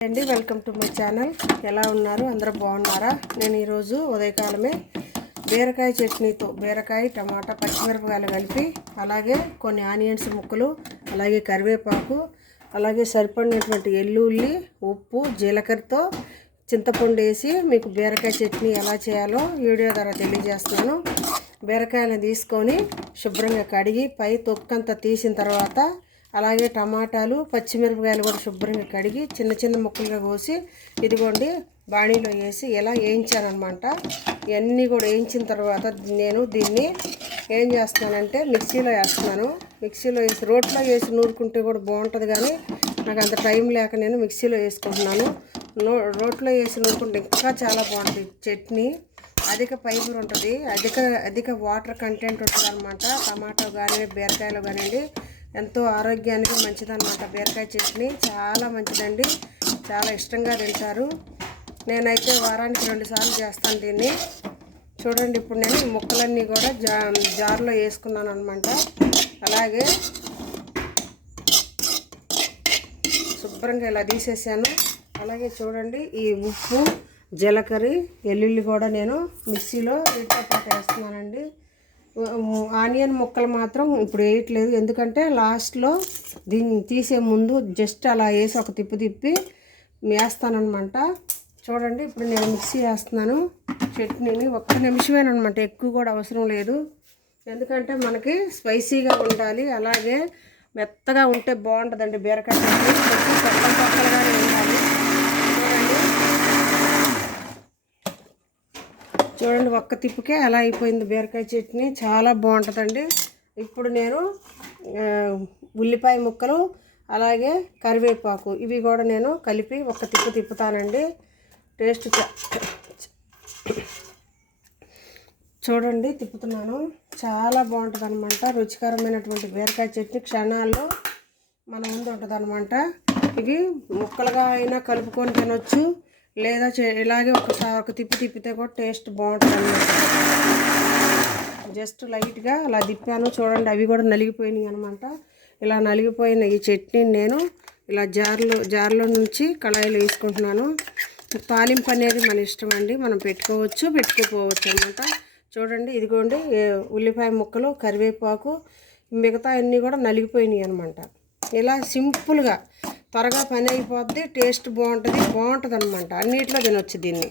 అండి welcome to my channel. ఎలా ఉన్నారు? అందరూ బాగున్నారా? నేను ఈరోజు ఉదయకాలమే బీరకాయ చట్నీతో బీరకాయ టమాటా పచ్చిమిరపకాయలు కలిపి అలాగే కొన్ని ఆనియన్స్ ముక్కలు అలాగే కరివేపాకు అలాగే సరిపడినటువంటి ఎల్లుల్లి ఉప్పు జీలకర్రతో చింతపండు వేసి మీకు బీరకాయ చట్నీ ఎలా చేయాలో వీడియో ద్వారా తెలియజేస్తున్నాను బీరకాయలను తీసుకొని శుభ్రంగా కడిగి పై తొక్కంతా తీసిన తర్వాత అలాగే టమాటాలు పచ్చిమిరపకాయలు కూడా శుభ్రంగా కడిగి చిన్న చిన్న ముక్కలుగా కోసి ఇదిగోండి బాణీలో వేసి ఇలా వేయించానమాట ఇవన్నీ కూడా వేయించిన తర్వాత నేను దీన్ని ఏం చేస్తున్నానంటే మిక్సీలో వేస్తున్నాను. మిక్సీలో వేసి రోట్లో వేసి నూరుకుంటే కూడా బాగుంటుంది కానీ నాకు అంత టైం లేక నేను మిక్సీలో వేసుకుంటున్నాను. నో రోట్లో వేసి నూరుకుంటే ఇంకా చాలా బాగుంటుంది. చట్నీ అధిక ఫైబర్ ఉంటుంది. అధిక అధిక వాటర్ కంటెంట్ ఉంటుంది అనమాట టమాటో కానీ బీరకాయలు కానివ్వండి ఎంతో ఆరోగ్యానికి మంచిదన్నమాట. బీరకాయ చట్నీ చాలా మంచిదండి. చాలా ఇష్టంగా తింటారు. నేనైతే వారానికి రెండుసార్లు చేస్తాను దీన్ని. చూడండి ఇప్పుడు నేను ఈ ముక్కలన్నీ కూడా జా జార్లో వేసుకున్నాను అనమాట అలాగే శుభ్రంగా ఇలా తీసేసాను. అలాగే చూడండి ఈ ఉప్పు జీలకర్ర వెల్లుల్లి కూడా నేను మిక్సీలో వీటితో పాటు వేస్తున్నానండి. ఆనియన్ ముక్కలు మాత్రం ఇప్పుడు వేయట్లేదు. ఎందుకంటే లాస్ట్లో దీన్ని తీసే ముందు జస్ట్ అలా వేసి ఒక తిప్పి తిప్పి వేస్తానమాట చూడండి ఇప్పుడు నేను మిక్సీ వేస్తున్నాను. చట్నీని ఒక్క నిమిషమేనమాట ఎక్కువ కూడా అవసరం లేదు. ఎందుకంటే మనకి స్పైసీగా ఉండాలి. అలాగే మెత్తగా ఉంటే బాగుంటుందండి బీరకాయ చట్నీ. కొంచెం పక్కలుగానే ఉండాలి చూడండి చూడండి ఒక్క తిప్పుకే అలా అయిపోయింది బీరకాయ చట్నీ. చాలా బాగుంటుందండి. ఇప్పుడు నేను ఉల్లిపాయ ముక్కలు అలాగే కరివేపాకు ఇవి కూడా నేను కలిపి ఒక్క తిప్పు తిప్పుతానండి. టేస్ట్ చూడండి తిప్పుతున్నాను. చాలా బాగుంటుంది అనమాట రుచికరమైనటువంటి బీరకాయ చట్నీ క్షణాల్లో మన ముందు ఉంటుంది అనమాట ఇవి ముక్కలుగా అయినా కలుపుకొని తినొచ్చు. లేదా ఇలాగే ఒకసారి ఒక తిప్పి తిప్పితే కూడా టేస్ట్ బాగుంటుంది. అనమాట జస్ట్ లైట్గా అలా తిప్పాను. చూడండి అవి కూడా నలిగిపోయినాయి అనమాట ఇలా నలిగిపోయిన ఈ చట్నీని నేను ఇలా జార్లో జార్లో నుంచి కళాయిలో వేసుకుంటున్నాను. తాలింపు అనేది మన ఇష్టం అండి. మనం పెట్టుకోవచ్చు పెట్టుకోపోవచ్చు అనమాట చూడండి ఇదిగోండి ఉల్లిపాయ ముక్కలు కరివేపాకు మిగతా అన్నీ కూడా నలిగిపోయినాయి అనమాట ఇలా సింపుల్గా త్వరగా పని అయిపోద్ది టేస్ట్ బాగుంటుంది బాగుంటుంది అనమాట అన్నిట్లో తినొచ్చు దీన్ని.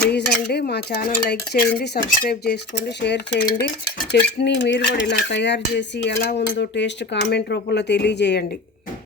ప్లీజ్ అండి మా ఛానల్ లైక్ చేయండి సబ్స్క్రైబ్ చేసుకోండి షేర్ చేయండి. చట్నీ మీరు కూడా ఇలా తయారు చేసి ఎలా ఉందో టేస్ట్ కామెంట్ రూపంలో తెలియజేయండి.